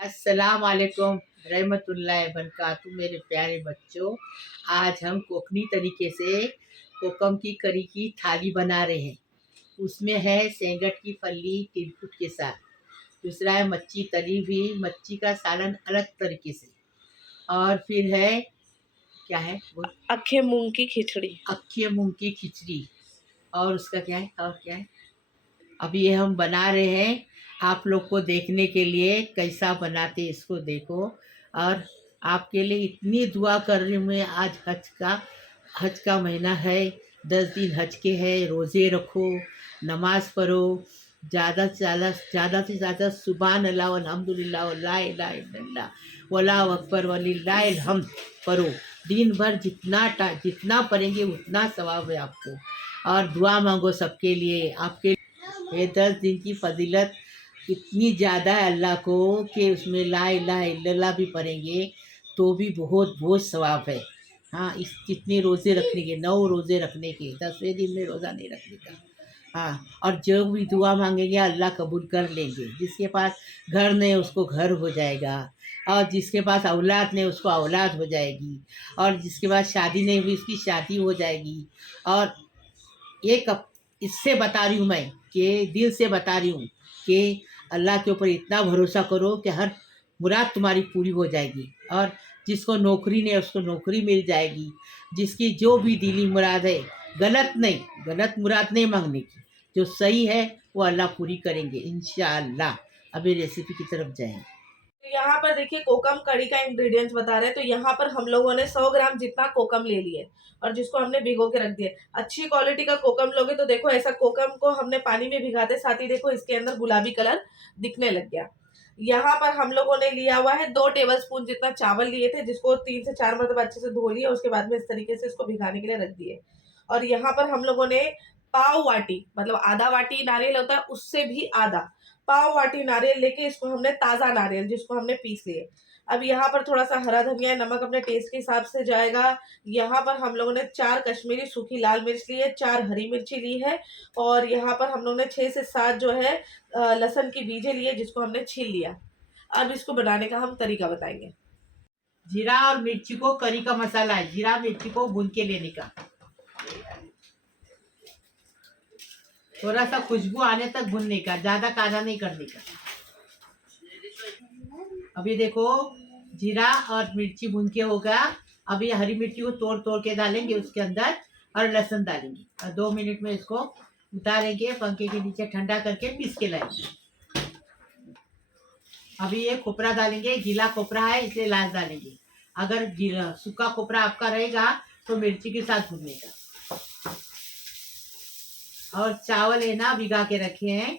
अस्सलाम वालेकुम रहमतुल्लाहि बरकातहू। मेरे प्यारे बच्चों, आज हम कोकनी तरीके से कोकम की करी की थाली बना रहे हैं। उसमें है सेंगट की फली तिलकुट के साथ, दूसरा है मच्छी तली हुई, मच्छी का सालन अलग तरीके से, और फिर है क्या है वो अक्खे मूंग की खिचड़ी। अक्खे मूंग की खिचड़ी। और उसका क्या है, और क्या है, अभी ये हम बना रहे हैं आप लोग को देखने के लिए। कैसा बनाते इसको देखो। और आपके लिए इतनी दुआ कर रही हूँ मैं। आज हज का महीना है, 10 दिन हज के है। रोज़े रखो, नमाज पढ़ो, ज़्यादा से ज़्यादा सुबहान अल्लाह अल्हम्दुलिल्लाह वला इलाहा इल्लल्लाह वल्लाहु अकबर वलिल्लाहिल हम्द पढ़ो। दिन भर जितना पढ़ेंगे उतना सवाब है आपको। और दुआ मांगो सबके लिए। आपके ये 10 दिन की फजीलत इतनी ज़्यादा है अल्लाह को कि उसमें ला इलाहा इल्लल्लाह भी पढ़ेंगे तो भी बहुत बहुत सवाब है। हाँ, इस कितने रोज़े रखने के, 9 रोज़े रखने के, 10वें दिन में रोज़ा नहीं रखने का। हाँ, और जो भी दुआ मांगेंगे अल्लाह कबूल कर लेंगे। जिसके पास घर नहीं उसको घर हो जाएगा, और जिसके पास औलाद नहीं उसको औलाद हो जाएगी, और जिसके पास शादी नहीं हुई उसकी शादी हो जाएगी। और एक इससे बता रही हूँ मैं, कि दिल से बता रही हूँ कि अल्लाह के ऊपर इतना भरोसा करो कि हर मुराद तुम्हारी पूरी हो जाएगी। और जिसको नौकरी नहीं उसको नौकरी मिल जाएगी। जिसकी जो भी दिली मुराद है, गलत मुराद नहीं मांगने की, जो सही है वो अल्लाह पूरी करेंगे इंशाअल्लाह। अभी रेसिपी की तरफ जाएं। तो यहाँ पर देखिए कोकम कड़ी का इंग्रेडिएंट्स बता रहे हैं। तो यहाँ पर हम लोगों ने 100 ग्राम जितना कोकम ले लिए और जिसको हमने भिगो के रख दिए। अच्छी क्वालिटी का कोकम लोगे तो देखो ऐसा कोकम को हमने पानी में भिगाते साथ ही देखो इसके अंदर गुलाबी कलर दिखने लग गया। यहाँ पर हम लोगों ने लिया हुआ है 2 टेबल स्पून जितना चावल लिए थे, जिसको 3 से 4 मरतबा अच्छे से धो लिया। उसके बाद में इस तरीके से इसको भिगाने के लिए रख दिए। और यहाँ पर हम लोगों ने पाव वाटी, मतलब आधा वाटी नारियल होता है उससे भी आधा, पाव वाटी नारियल लेके इसको हमने ताज़ा नारियल जिसको हमने पीस लिए। अब यहाँ पर थोड़ा-सा हरा धनिया, नमक अपने टेस्ट के हिसाब से जाएगा। यहाँ पर हम लोगों ने 4 कश्मीरी सूखी लाल मिर्च ली है, 4 हरी मिर्ची ली है, और यहाँ पर हम लोगों ने 6 से 7 जो है लहसुन की बीजें ली है जिसको हमने छील लिया। अब इसको बनाने का हम तरीका बताएँगे। जीरा और मिर्ची को, करी का मसाला है, जीरा मिर्ची को भून के लेने का, थोड़ा सा खुशबू आने तक भूनने का, ज्यादा काढ़ा नहीं करने का। अभी देखो जीरा और मिर्ची भून के होगा। अभी हरी मिर्ची को तोड़ तोड़ के डालेंगे उसके अंदर, और लहसुन डालेंगे, और 2 मिनट में इसको उतारेंगे, पंखे के नीचे ठंडा करके पीस के लाएंगे। अभी ये खोपरा डालेंगे, गीला खोपरा है इसलिए लाल डालेंगे। अगर गीला सूखा खोपरा आपका रहेगा तो मिर्ची के साथ भूनने का। और चावल है ना भिगा के रखे हैं,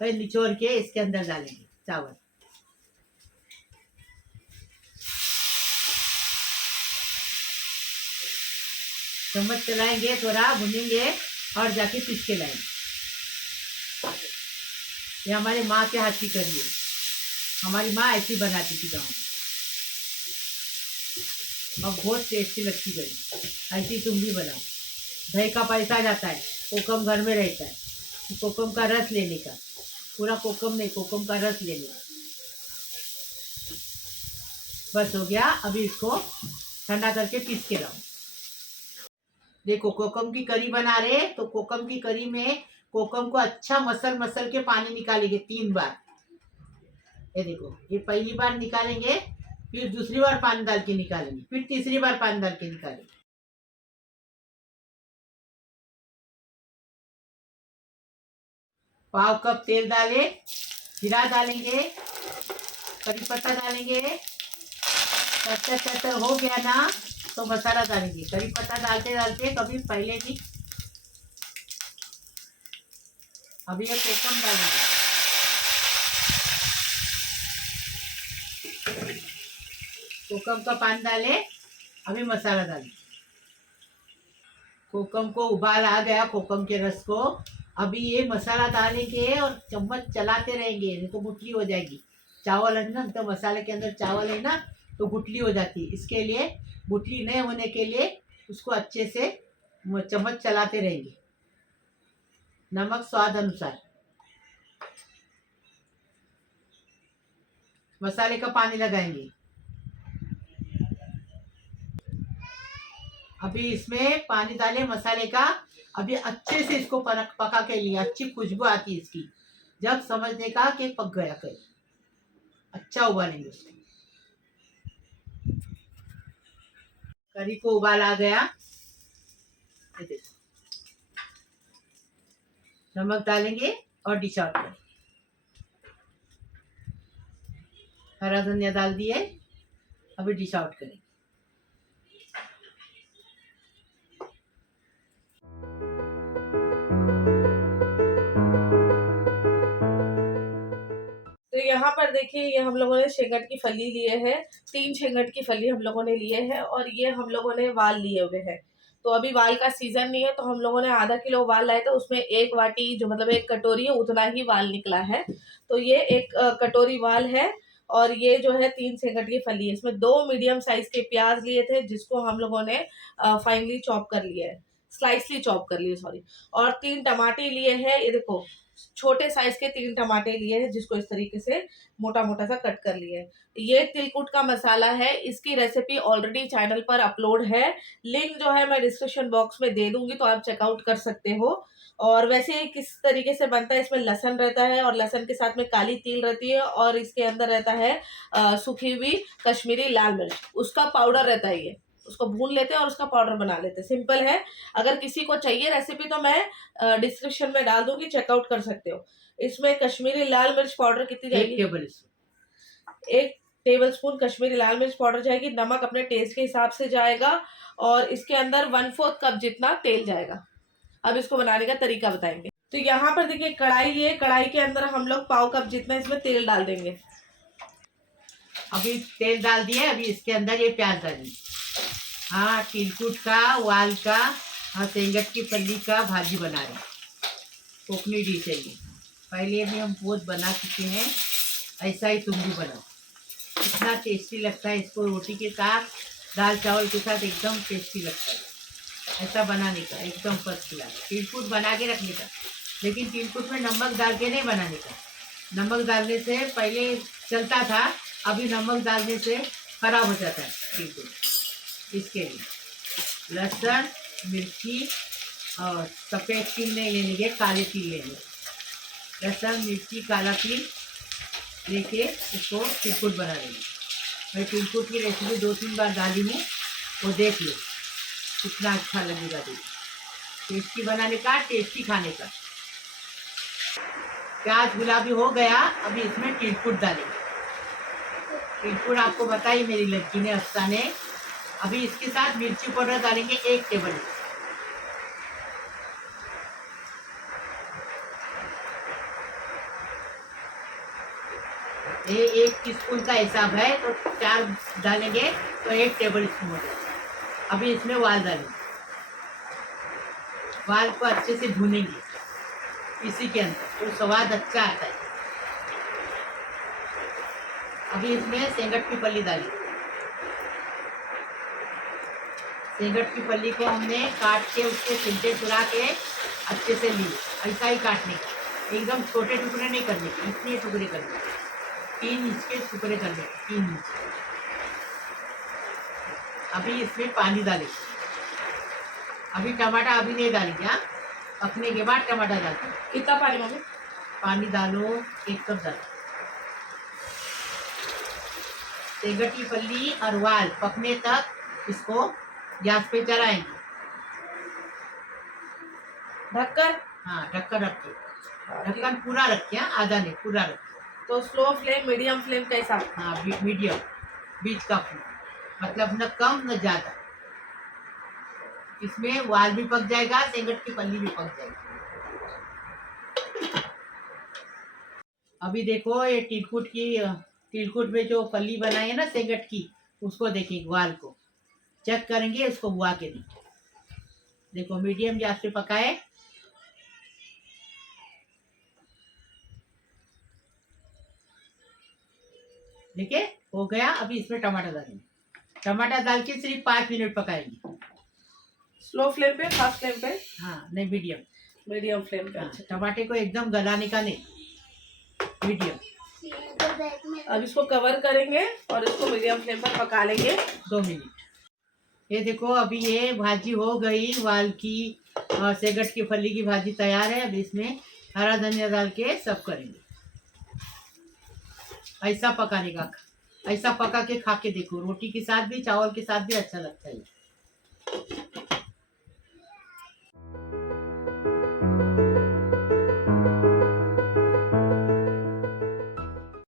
फिर निचोड़ के इसके अंदर डालेंगे चावल। चम्मच चलाएंगे, थोड़ा भूनेंगे, और जाके पीस के लाएंगे। ये हमारे माँ के हाथ की करी है। हमारी माँ ऐसी बनाती थी गाँव में, और बहुत टेस्टी लगती करी। ऐसी तुम भी बनाओ। दही का पैसा जाता है, कोकम घर में रहता है, कोकम का रस लेने का, पूरा कोकम नहीं, कोकम का रस लेने का। बस हो गया। अभी इसको ठंडा करके पीस के लाओ। देखो कोकम की करी बना रहे, तो कोकम की करी में कोकम को अच्छा मसल मसल के पानी निकालेंगे 3 बार। ये देखो, ये पहली बार निकालेंगे, फिर दूसरी बार पानी डाल के निकालेंगे, फिर तीसरी बार पानी डाल के निकालेंगे। पाव कप तेल डाले, जीरा डालेंगे, करी पत्ता डालेंगे। तर हो गया ना तो मसाला डालेंगे। करी पत्ता डालते डालते कभी पहले भी। अभी ये कोकम डालेंगे, कोकम का पानी डाले, अभी मसाला डालें। कोकम को उबाल आ गया, कोकम के रस को। अभी ये मसाला डालेंगे और चम्मच चलाते रहेंगे, नहीं तो गुठली हो जाएगी। चावल है ना, तो मसाले के अंदर चावल है ना, तो गुठली हो जाती है। इसके लिए गुठली नहीं होने के लिए उसको अच्छे से चम्मच चलाते रहेंगे। नमक स्वाद अनुसार। मसाले का पानी लगाएंगे। अभी इसमें पानी डाले मसाले का। अभी अच्छे से इसको पका के लिए, अच्छी खुशबू आती है इसकी। जब समझने का कि पक गया करी, अच्छा उबालेंगे उसको। करी को उबाल आ गया, ये देखो। नमक डालेंगे और डिश आउट करेंगे। हरा धनिया डाल दिए, अभी डिश आउट करेंगे। तो यहाँ पर देखिए, ये हम लोगों ने शेंगट की फली लिए है। 3 शेंगट की फली हम लोगों ने लिए है, और ये हम लोगों ने वाल लिए हुए हैं। तो अभी वाल का सीजन नहीं है, तो हम लोगों ने आधा किलो वाल लाए थे। उसमें 1 वाटी, जो मतलब 1 कटोरी है, उतना ही वाल निकला है। तो ये 1 कटोरी वाल है, और ये जो है 3 शेंगट की फली है। इसमें 2 मीडियम साइज के प्याज लिए थे, जिसको हम लोगों ने फाइनली चॉप कर लिया है, स्लाइसली चॉप कर लिए, सॉरी। और 3 टमाटे लिए हैं, ये देखो, छोटे साइज के 3 टमाटे लिए हैं, जिसको इस तरीके से मोटा मोटा सा कट कर लिए है। ये तिलकुट का मसाला है। इसकी रेसिपी ऑलरेडी चैनल पर अपलोड है। लिंक जो है मैं डिस्क्रिप्शन बॉक्स में दे दूंगी, तो आप चेकआउट कर सकते हो। और वैसे ही किस तरीके से बनता है, इसमें लहसुन रहता है, और लहसुन के साथ में काली तिल रहती है, और इसके अंदर रहता है सूखी हुई कश्मीरी लाल मिर्च, उसका पाउडर रहता है। ये उसको भून लेते हैं और उसका पाउडर बना लेते हैं। सिंपल है। अगर किसी को चाहिए रेसिपी तो मैं डिस्क्रिप्शन में डाल दूंगी, चेकआउट कर सकते हो। इसमें कश्मीरी लाल मिर्च पाउडर कितनी जाएगी? 1 टेबल स्पून कश्मीरी लाल मिर्च पाउडर जाएगी। नमक अपने टेस्ट के हिसाब से जाएगा, और इसके अंदर 1/4 कप जितना तेल जाएगा। अब इसको बनाने का तरीका बताएंगे। तो यहाँ पर देखिए, कढ़ाई लिए, कढ़ाई के अंदर हम लोग 1/4 कप जितना इसमें तेल डाल देंगे। अभी तेल डाल दिया, अभी इसके अंदर ये प्याज डालेंगे। हाँ, तिलकुट का, वाल का और शेंगट की फली का भाजी बना रहे हैं। कोकनी डिश है ये, पहले भी हम बहुत बना चुके हैं। ऐसा ही तुम भी बनाओ, इतना टेस्टी लगता है। इसको रोटी के साथ, दाल चावल के साथ एकदम टेस्टी लगता है। ऐसा बनाने का एकदम फर्स्ट क्लास। तिलकुट बना के रखने का, लेकिन तिलकुट में नमक डाल के नहीं बनाने का। नमक डालने से पहले चलता था, अभी नमक डालने से खराब हो जाता है तिलकुट। इसके लिए लहसुन, मिर्ची और सफ़ेद तिल नहीं लेंगे, काले तिल लेंगे। लहसुन, मिर्ची, काला तिल लेके इसको तिलकुट बना लेंगे। मैं तिलकुट की रेसिपी 2-3 बार डाली हूँ, वो देख लो कितना अच्छा लगेगा। देखो, टेस्टी बनाने का, टेस्टी खाने का। प्याज गुलाबी हो गया, अभी इसमें तिलकुट डालेंगे। तिलकुट आपको बताई मेरी लड़की ने, अफ्सा ने। अभी इसके साथ मिर्ची पाउडर डालेंगे 1 टेबल। ये 1 टीस्पून का हिसाब है, तो 4 डालेंगे तो 1 टेबल स्पून हो जाएगा। अभी इसमें वाल डालेंगे। वाल को अच्छे से भूनेंगे इसी के अंदर, तो स्वाद अच्छा आता है। अभी इसमें शेंगट की फली डाली। शेंगट की फली को हमने काट के उसके छिलके चुरा के अच्छे से ली। ऐसा ही काटने का, एकदम छोटे टुकड़े नहीं करने के, इतने टुकड़े करने के, 3 इंच के टुकड़े करने के, 3 इंच। अभी इसमें पानी डालेंगे। अभी टमाटर अभी नहीं डालेंगे, हाँ, पकने के बाद टमाटर डालते हैं। कितना पानी मम्मी? पानी डालो, 1 कप डालो। शेंगट की फली और वाल पकने तक इसको गैस पे चलाएंगे। ढककर? हाँ, ढक्कन रख के, ढक्कन पूरा रखे, आधा नहीं, पूरा रखे। तो स्लो फ्लेम, मीडियम फ्लेम कैसा? हाँ, मीडियम, बीच का फ्लेम, मतलब न कम न ज़्यादा। इसमें वाल भी पक जाएगा, शेंगट की फली भी पक जाएगी। अभी देखो, ये तिलकुट में जो फली बनाई है ना शेंगट की, उसको देखेंगे, वाल को चेक करेंगे, उसको बुआ के देखो मीडियम गैस पे पकाए। देखिए हो गया। अभी इसमें टमाटर डालेंगे। टमाटर डाल के सिर्फ 5 मिनट पकाएंगे। स्लो फ्लेम पे, फास्ट फ्लेम पे? हाँ, नहीं, मीडियम, मीडियम फ्लेम पे। अच्छा, टमाटे को एकदम गलाने का नहीं, मीडियम। अब इसको कवर करेंगे और इसको मीडियम फ्लेम पर पका लेंगे 2 मिनट। ये देखो अभी ये भाजी हो गई, वाल की और सेगट की फली की भाजी तैयार है। अभी इसमें हरा धनिया डाल के सब करेंगे। ऐसा पकाने का, ऐसा पका के खा के देखो, रोटी के साथ भी चावल के साथ भी अच्छा लगता है।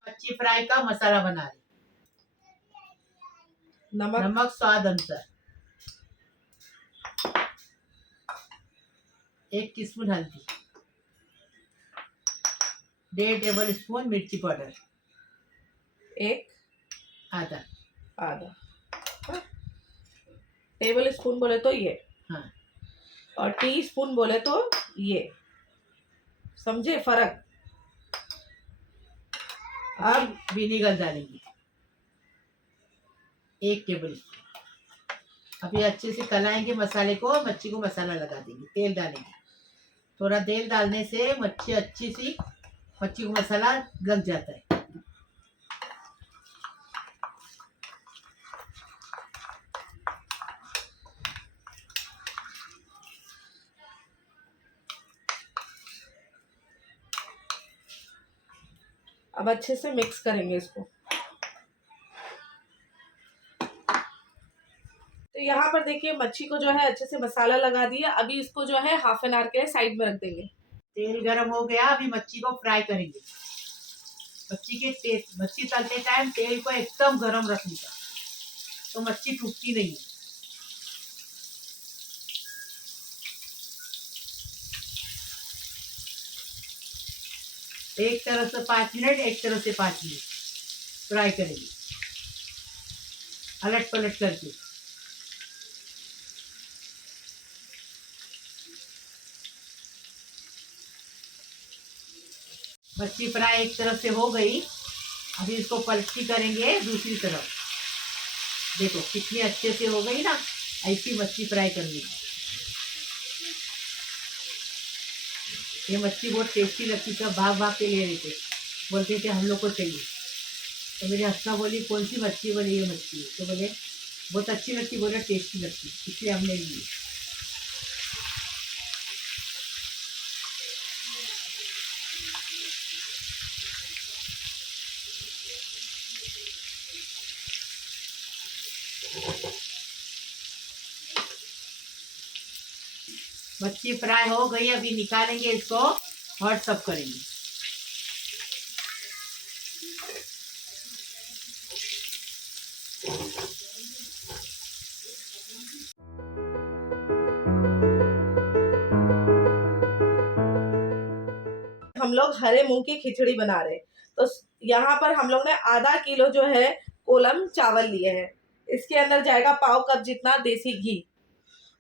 मच्छी फ्राई का मसाला बना रहे। नमक स्वाद अनुसार, 1 टीस्पून हल्दी, 1.5 टेबल स्पून मिर्ची पाउडर, आधा टेबल स्पून बोले तो ये, हाँ, और टी स्पून बोले तो ये, समझे फर्क। अब विनेगर डालेंगे 1 टेबल स्पून। अभी अच्छे से तलाएंगे मसाले को, मच्छी को मसाला लगा देंगे। तेल डालेंगे, थोड़ा तेल डालने से मच्छी को मसाला लग जाता है। अब अच्छे से मिक्स करेंगे इसको। तो यहाँ पर देखिए मच्छी को जो है अच्छे से मसाला लगा दिया। अभी इसको जो है हाफ एन आवर के लिए साइड में रख देंगे। तेल गरम हो गया, अभी मच्छी को फ्राई करेंगे। मच्छी तलते टाइम तेल को एकदम गरम रखने का, तो मच्छी टूटती नहीं है। एक तरफ से 5 मिनट, एक तरफ से 5 मिनट फ्राई करेंगे, अलट पलट करके। मच्छी फ्राई एक तरफ से हो गई, अभी इसको पलटी करेंगे दूसरी तरफ। देखो कितनी अच्छे से हो गई ना, ऐसी मच्छी फ्राई करनी। ये मच्छी बहुत टेस्टी लगती, सब भाग भाग के ले रहे थे, बोलते थे हम लोग को चाहिए। तो मेरी हंसना बोली कौन सी मच्छी? बोले ये मच्छी। तो बोले बहुत अच्छी लगती, बोले टेस्टी लगती, इसलिए हमने ली। मच्छी फ्राई हो गई, अभी निकालेंगे इसको और सब करेंगे। हम लोग हरे मूंग की खिचड़ी बना रहे हैं। तो यहाँ पर हम लोग ने आधा किलो जो है कोलम चावल लिए हैं। इसके अंदर जाएगा पाव कप जितना देसी घी,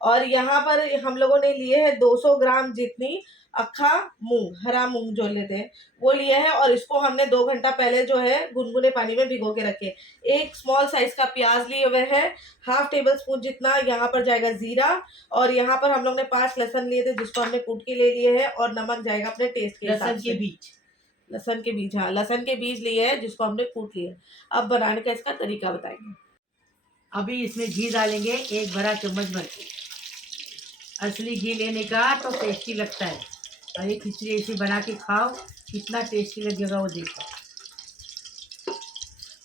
और यहाँ पर हम लोगों ने लिए हैं 200 ग्राम जितनी अक्खा मूंग, हरा मूंग जो लेते हैं वो लिए हैं, और इसको हमने 2 घंटा पहले जो है गुनगुने पानी में भिगो के रखे। एक स्मॉल साइज का प्याज लिए हुए हैं, हाफ टेबल स्पून जितना यहाँ पर जाएगा जीरा, और यहाँ पर हम लोग ने 5 लहसुन लिए थे जिसको हमने कूट के ले लिए हैं, और नमक जाएगा अपने टेस्ट के हिसाब से। लहसुन के बीज, हाँ लहसुन के बीज लिए हैं जिसको हमने कूट लिया। अब बनाने का इसका तरीका बताएंगे। अभी इसमें घी डालेंगे 1 बड़ा चम्मच भर के। असली घी लेने का तो टेस्टी लगता है, और ये खिचड़ी ऐसी बना के खाओ कितना टेस्टी लगेगा वो देखो।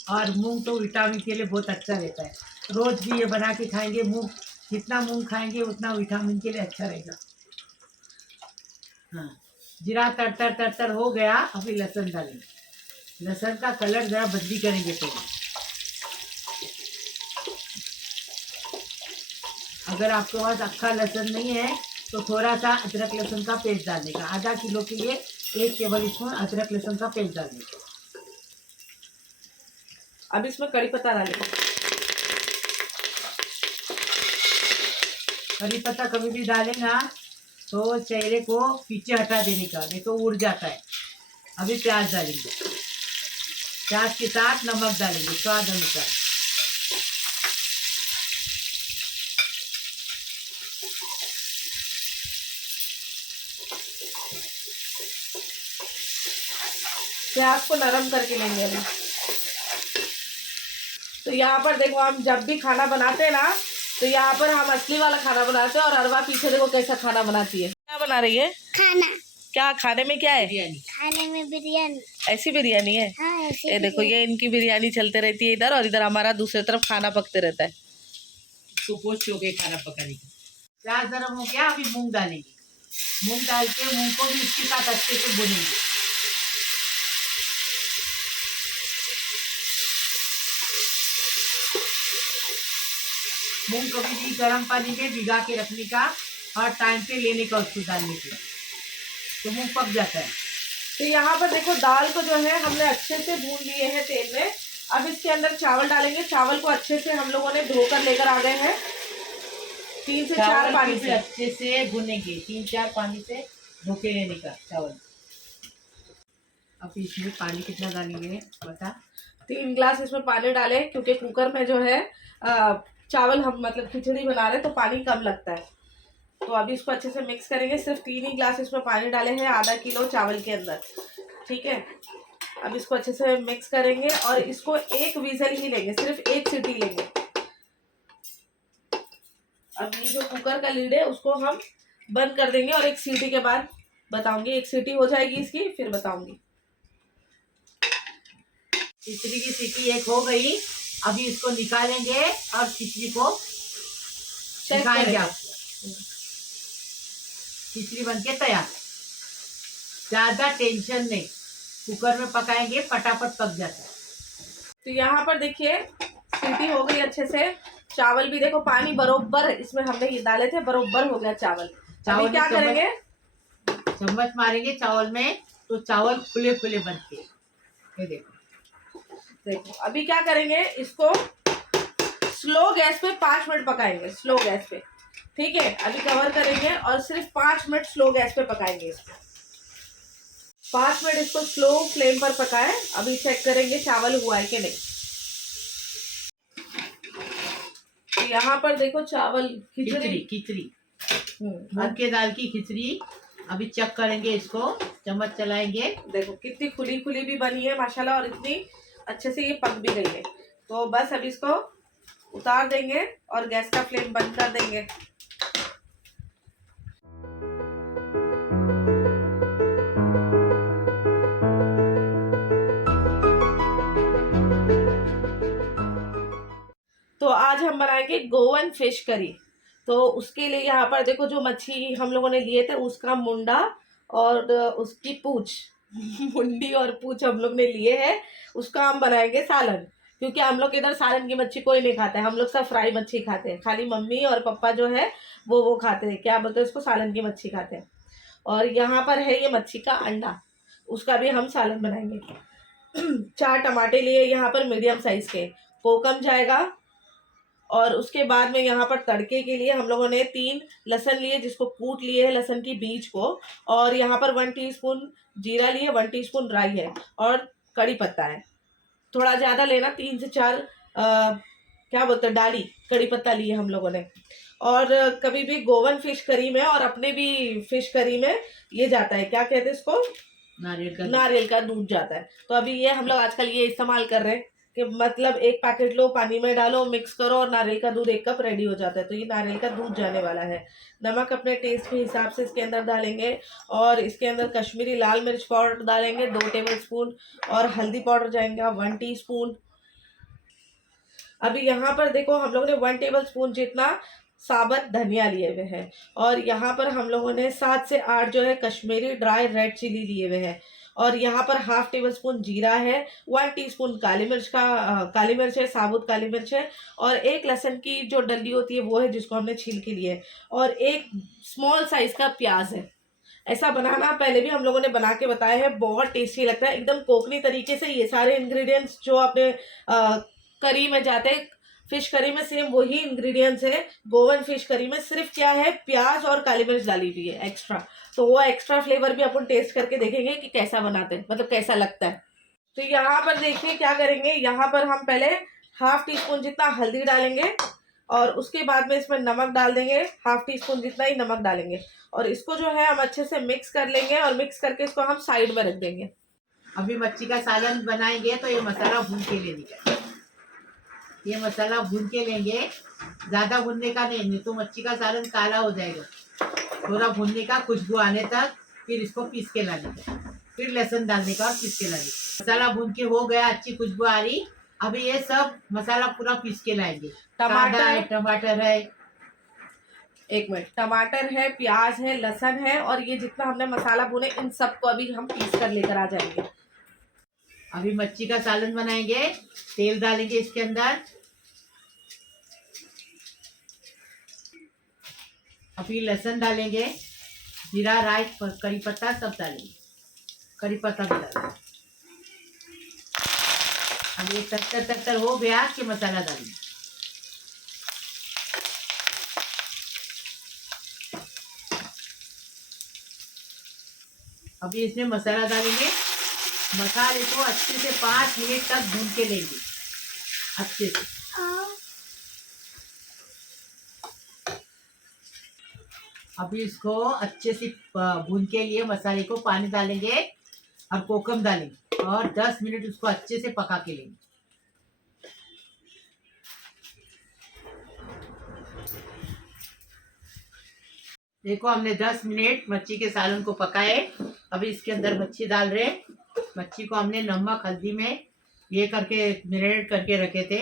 और मूंग तो विटामिन के लिए बहुत अच्छा रहता है, रोज भी ये बना के खाएंगे। मूंग जितना मूंग खाएंगे उतना विटामिन के लिए अच्छा रहेगा। हाँ, जीरा तर हो गया, अभी लहसुन डालेंगे। लहसुन का कलर जरा बदली करेंगे पहले। अगर आपके पास अक्खा लहसुन नहीं है तो थोड़ा सा अदरक लहसुन का पेस्ट डालने का। आधा किलो के लिए 1 टेबल स्पून अदरक लहसुन का पेस्ट डालने का। अब इसमें कड़ी पत्ता डालेंगे। कड़ी पत्ता कभी भी डालेगा तो चेहरे को पीछे हटा देने का, नहीं तो उड़ जाता है। अभी प्याज डालेंगे, प्याज के साथ नमक डालेंगे स्वाद अनुसार। प्याज को नरम करके लेंगे अभी। तो यहाँ पर देखो हम जब भी खाना बनाते हैं ना, तो यहाँ पर हम असली वाला खाना बनाते हैं। और अरवा पीछे देखो कैसा खाना बनाती है। क्या बना रही है? खाना। क्या खाने में क्या है? बिरयानी। खाने में बिरयानी। ऐसी बिरयानी है? हाँ, ऐसी ये देखो, ये इनकी बिरयानी चलते रहती है इधर, और इधर हमारा दूसरी तरफ खाना पकते रहता है। सुपोष हो गए खाना पकाने की। प्याज नरम हो गया, अभी मूंग डालेंगे। मूंग डाल के मूंग को भी इसके साथ अच्छे से भूनेंगे। मूंग कभी भी गर्म पानी में भिगा के रखने का और टाइम पे लेने का, उसको डालने के, तो मूंग पक जाता है। तो यहाँ पर देखो दाल को जो है हमने अच्छे से भून लिए हैं तेल में। अब इसके अंदर चावल डालेंगे। चावल को अच्छे से हम लोगों ने धोकर लेकर आ गए हैं 3 से 4 पानी से। अच्छे से भुनेंगे, 3-4 पानी से धो के लेने का चावल। अब इसमें पानी कितना डालेंगे बता? 3 गिलास इसमें पानी डाले, क्योंकि कुकर में जो है चावल हम मतलब खिचड़ी बना रहे हैं, तो पानी कम लगता है। तो अभी इसको अच्छे से मिक्स करेंगे। सिर्फ 3 ही गिलास इसमें पानी डाले हैं आधा किलो चावल के अंदर, ठीक है। अब इसको अच्छे से मिक्स करेंगे और इसको 1 विजल ही लेंगे, सिर्फ 1 सीटी लेंगे। अब ये जो कुकर का लीड है उसको हम बंद कर देंगे और 1 सीटी के बाद बताऊंगी। 1 सीटी हो जाएगी इसकी, फिर बताऊंगी। खिचड़ी की सीटी 1 हो गई। अभी इसको निकालेंगे और खिचड़ी को दिखाएंगे आपको। खिचड़ी बनके तैयार। ज्यादा टेंशन नहीं, कुकर में पकाएंगे, फटाफट पक जाता है। तो यहाँ पर देखिए सीटी हो गई अच्छे से। चावल भी देखो पानी बरोबर इसमें हमने ये डाले थे, बरोबर हो गया चावल। अभी क्या करेंगे? चम्मच मारेंगे चावल में तो चावल खुले खुले बनते हैं। ये देखो देखो अभी क्या करेंगे, इसको स्लो गैस पे 5 मिनट पकाएंगे, स्लो गैस पे, ठीक है। अभी कवर करेंगे और सिर्फ 5 मिनट स्लो गैस पे पकाएंगे इसको। 5 मिनट इसको स्लो फ्लेम पर पकाएं। अभी चेक करेंगे चावल हुआ है कि नहीं। तो यहाँ पर देखो चावल खिचड़ी मूंग के दाल की खिचड़ी। अभी चेक करेंगे, इसको चम्मच चलाएंगे। देखो कितनी खुली खुली भी बनी है माशाल्लाह, और इतनी अच्छे से ये पक भी गई है। तो बस अभी इसको उतार देंगे और गैस का फ्लेम बंद कर देंगे। तो आज हम बनाएंगे गोवन फिश करी। तो उसके लिए यहाँ पर देखो जो मच्छी हम लोगों ने लिए थे उसका मुंडा और उसकी पूंछ मुंडी और पूंछ हम लोग ने लिए हैं। उसका हम बनाएंगे सालन, क्योंकि हम लोग इधर सालन की मच्छी कोई नहीं खाता है। हम लोग सब फ्राई मच्छी खाते हैं। खाली मम्मी और पापा जो है वो खाते हैं, क्या बोलते हैं उसको, सालन की मच्छी खाते हैं। और यहाँ पर है ये मच्छी का अंडा, उसका भी हम सालन बनाएंगे। 4 टमाटे लिए यहाँ पर मीडियम साइज के, कोकम जाएगा। और उसके बाद में यहाँ पर तड़के के लिए हम लोगों ने 3 लहसुन लिए, जिसको कूट लिए है लहसुन की बीज को। और यहाँ पर 1 टीस्पून जीरा लिए, 1 टीस्पून राई है, और कड़ी पत्ता है। थोड़ा ज़्यादा लेना, 3 से 4 क्या बोलते हैं डाली कड़ी पत्ता लिए हम लोगों ने। और कभी भी गोवन फिश करी में और अपने भी फिश करी में ये जाता है, क्या कहते हैं इसको, नारियल का दूध जाता है। तो अभी ये हम लोग आजकल ये इस्तेमाल कर रहे हैं कि मतलब 1 पैकेट लो, पानी में डालो, मिक्स करो और नारियल का दूध 1 कप रेडी हो जाता है। तो ये नारियल का दूध जाने वाला है। नमक अपने टेस्ट के हिसाब से इसके अंदर डालेंगे। और इसके अंदर कश्मीरी लाल मिर्च पाउडर डालेंगे 2 टेबलस्पून, और हल्दी पाउडर जाएगा 1 टीस्पून। अभी यहाँ पर देखो हम लोगों ने 1 टेबलस्पून जितना साबुत धनिया लिए हुए हैं। और यहाँ पर हम लोगों ने 7 से 8 जो है कश्मीरी ड्राई रेड चिली लिए हुए हैं। और यहाँ पर 1/2 टेबलस्पून जीरा है, 1 टीस्पून काली मिर्च है, साबुत काली मिर्च है। और 1 लहसुन की जो डंडी होती है वो है, जिसको हमने छील के लिए है। और 1 स्मॉल साइज का प्याज है। ऐसा बनाना पहले भी हम लोगों ने बना के बताया है, बहुत टेस्टी लगता है, एकदम कोकनी तरीके से। ये सारे इंग्रेडिएंट्स जो आपने करी में जाते हैं, फिश करी में सेम वही इंग्रेडिएंट्स है। गोवन फिश करी में सिर्फ क्या है, प्याज और काली मिर्च डाली हुई है एक्स्ट्रा। तो वो एक्स्ट्रा फ्लेवर भी अपन टेस्ट करके देखेंगे कि कैसा बनाते हैं, मतलब कैसा लगता है। तो यहाँ पर देखिए क्या करेंगे, यहाँ पर हम पहले 1/2 टीस्पून जितना हल्दी डालेंगे, और उसके बाद में इसमें नमक डाल देंगे, 1/2 टीस्पून जितना ही नमक डालेंगे। और इसको जो है हम अच्छे से मिक्स कर लेंगे, और मिक्स करके इसको हम साइड में रख देंगे। अभी मच्छी का सालन बनाएंगे तो ये मसाला भून के लेंगे। ये मसाला भून के लेंगे, ज़्यादा भूनने का नहीं तो मच्छी का सालन काला हो जाएगा। थोड़ा भूनने का, खुशबू आने तक, फिर इसको पीस के लाने का, फिर लहसुन डालने का और पीस के लाने का। मसाला भून के हो गया, अच्छी खुशबू आ रही। अभी ये सब मसाला पूरा पीस के लाएंगे। टमाटर है, एक मिनट, टमाटर है, प्याज है, लहसुन है, और ये जितना हमने मसाला भुने इन सबको अभी हम पीस कर लेकर आ जाएंगे। अभी मच्छी का सालन बनाएंगे। तेल डालेंगे इसके अंदर। अभी लहसुन डालेंगे, जीरा, राई, करी पत्ता सब डालेंगे। करी पत्ता भी डालेंगे। अब ये तक हो गया कि मसाला डालेंगे। अभी इसमें मसाला डालेंगे। मसाले को अच्छे से 5 मिनट तक भून के लेंगे, अच्छे से। अभी इसको अच्छे से भून के लिए मसाले को पानी डालेंगे और कोकम डालेंगे और 10 मिनट उसको अच्छे से पका के लेंगे। देखो हमने 10 मिनट मच्छी के सालन को पकाए। अभी इसके अंदर मच्छी डाल रहे। मच्छी को हमने नमक हल्दी में ये करके मैरिनेट करके रखे थे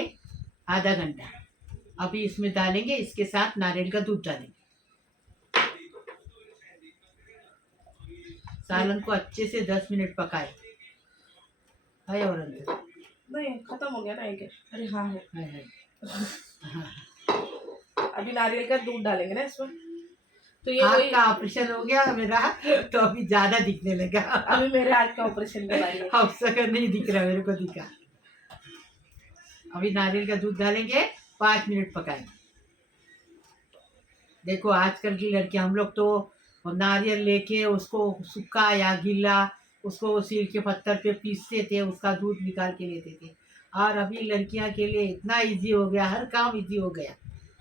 आधा घंटा। अभी इसमें डालेंगे, इसके साथ नारियल का दूध डालेंगे। सालन को अच्छे से 10 मिनट पकाए। है और अंदर नहीं खत्म हो गया ना एक? अरे हाँ है। हाँ। अभी नारियल का दूध डालेंगे ना इसमें। तो ये हाथ का ऑपरेशन हो गया मेरा, तो अभी ज्यादा दिखने लगा। अभी मेरे हाथ का ऑपरेशन के बारे में अवसर नहीं दिख रहा, मेरे को दिखा। अभी नारियल का दूध डालेंगे, 5 मिनट पकाएंगे। देखो आजकल की लड़कियां, हम लोग तो नारियल लेके उसको सूखा या गीला उसको सील के पत्थर पे पीसते थे, उसका दूध निकाल के लेते थे। और अभी लड़कियां के लिए इतना इजी हो गया, हर काम इजी हो गया।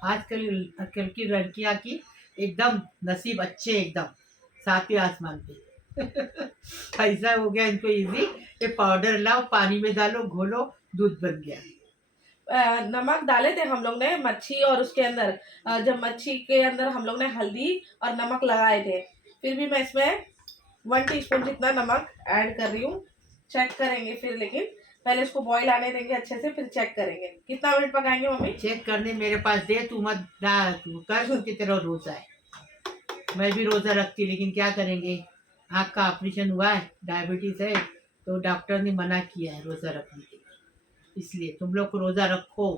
आजकल की लड़कियां की एकदम नसीब अच्छे, एकदम सातवें आसमान पे। ऐसा हो गया इनको इजी। ये पाउडर लाओ, पानी में डालो, घोलो, दूध बन गया। नमक डाले थे हम लोग ने मच्छी और उसके अंदर, जब मच्छी के अंदर हम लोग ने हल्दी और नमक लगाए थे। फिर भी मैं इसमें 1 टीस्पून जितना नमक ऐड कर रही हूँ। चेक करेंगे फिर, लेकिन पहले इसको बॉईल आने देंगे अच्छे से, फिर चेक करेंगे। कितना मिनट पकाएंगे मम्मी? चेक करने मेरे पास दे, तू मत डाल, तू कर, क्योंकि तेरा रोजा है। मैं भी रोजा रखती, लेकिन क्या करेंगे, आँख का ऑपरेशन हुआ है, डायबिटीज है, तो डॉक्टर ने मना किया है रोजा रखने के लिए। इसलिए तुम लोग को रोजा रखो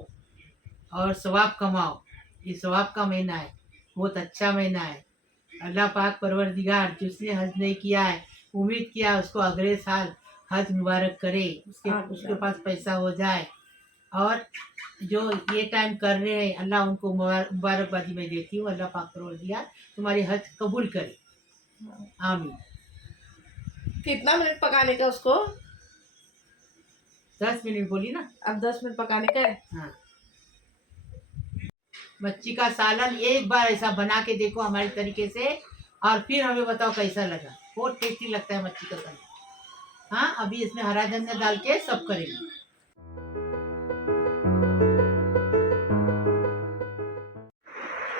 और सवाब कमाओ। ये सवाब का महीना है, बहुत अच्छा महीना है। अल्लाह पाक परवरदिगार जिसने हज नहीं किया है, उम्मीद किया उसको अगले साल हज मुबारक करे, उसके पास पैसा हो जाए। और जो ये टाइम कर रहे हैं, अल्लाह उनको मुबारकबादी में देती हूँ। अल्लाह पाक परवरदिगार तुम्हारी हज कबूल करे, आमीन। कितना मिनट पकाने का उसको? 10 मिनट बोली ना। अब 10 मिनट पकाने का है। हाँ। मच्छी का सालन एक बार ऐसा बना के देखो हमारे तरीके से, और फिर हमें बताओ कैसा लगा। बहुत टेस्टी लगता है मच्छी का सालन। हाँ, अभी इसमें हरा धनिया डाल के सब करेंगे।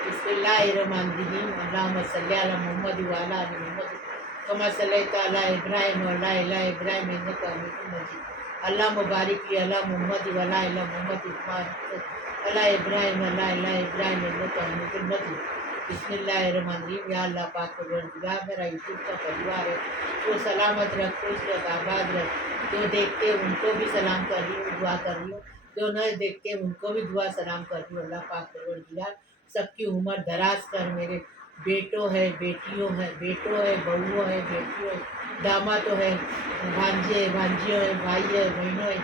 बिस्मिल्लाहिर्रहमानिर्रहीम। अल्लाहुम्मा सल्ली अला मुहम्मद व अला आलि मुहम्मद कमा सल्लैता अला इब्राहीम व अला आलि इब्राहीम इन्नका हमीदुम मजीद। अल्लाहुम्मा बारिक अला मुहम्मद व अला आलि मुहम्मद अला इब्राहीम व अला आलि इब्राहीम इन्नका हमीदुम मजीद। बिस्मिल्लाहिर्रहमानिर्रहीम। या अल्लाह पाक परवरदिगार, मेरा यूट्यूब का परिवार है, तो सलामत रख, खुश रख, आबाद रख। जो देखते हैं उनको भी सलाम कर रही हूँ, दुआ कर रही हूँ। जो नहीं देखते उनको भी दुआ सलाम कर रही हूँ। अल्लाह पाक परवरदिगार सबकी उम्र दराज कर। मेरे बेटों है, बेटियों है, बेटों है, बहुओं है, बेटियों है, दामादों है, भांजे है, भांजियों है, भाई है, बहनों है,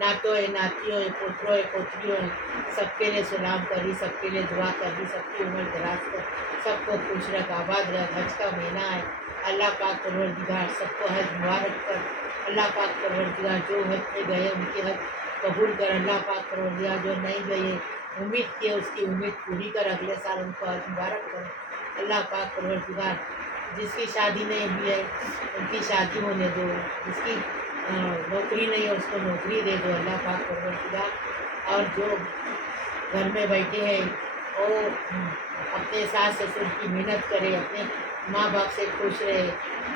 नातों है, नातियों है, पोतरों है, पोतरियों है, सबके लिए सलाम कर रही, सबके लिए दुआ कर रही। सबकी उम्र दराज कर, सबको खुश रख, आबाद रख। हज का महीना है, अल्लाह पाक परवरदिगार सबको हज मुबारक कर। अल्लाह पाक परवरदिगार जो हज में गए उनकी हज कबूल कर। अल्लाह पाक परवरदिगार जो नहीं गए, उम्मीद किए, उसकी उम्मीद पूरी कर, अगले साल उनको हज मुबारक कर। अल्लाह पाक परवरदिगार जिसकी शादी नहीं हुई है उनकी शादी होने दो, जिसकी नौकरी नहीं है उसको नौकरी दे दो अल्लाह पाक परवरदिगार। और जो घर में बैठे हैं वो अपने सास ससुर की मेहनत करे, अपने माँ बाप से खुश रहे,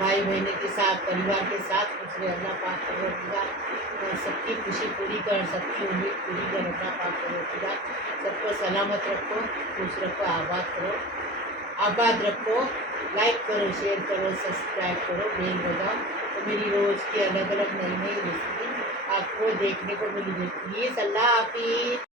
भाई बहनों के साथ परिवार के साथ खुश रहे। अल्लाह पाक परवरदिगार सबकी खुशी पूरी कर, सबकी उम्मीद पूरी कर। अल्लाह पाक परवरदिगार सबको सलामत रखो, खुश रखो, आबाद रखो। लाइक करो, शेयर करो, सब्सक्राइब करो, बेल बजाओ तो मेरी रोज़ की अलग अलग नई नई रेसिपी आपको देखने को मिलेगी। प्लीज़ अल्लाह हाफिज़।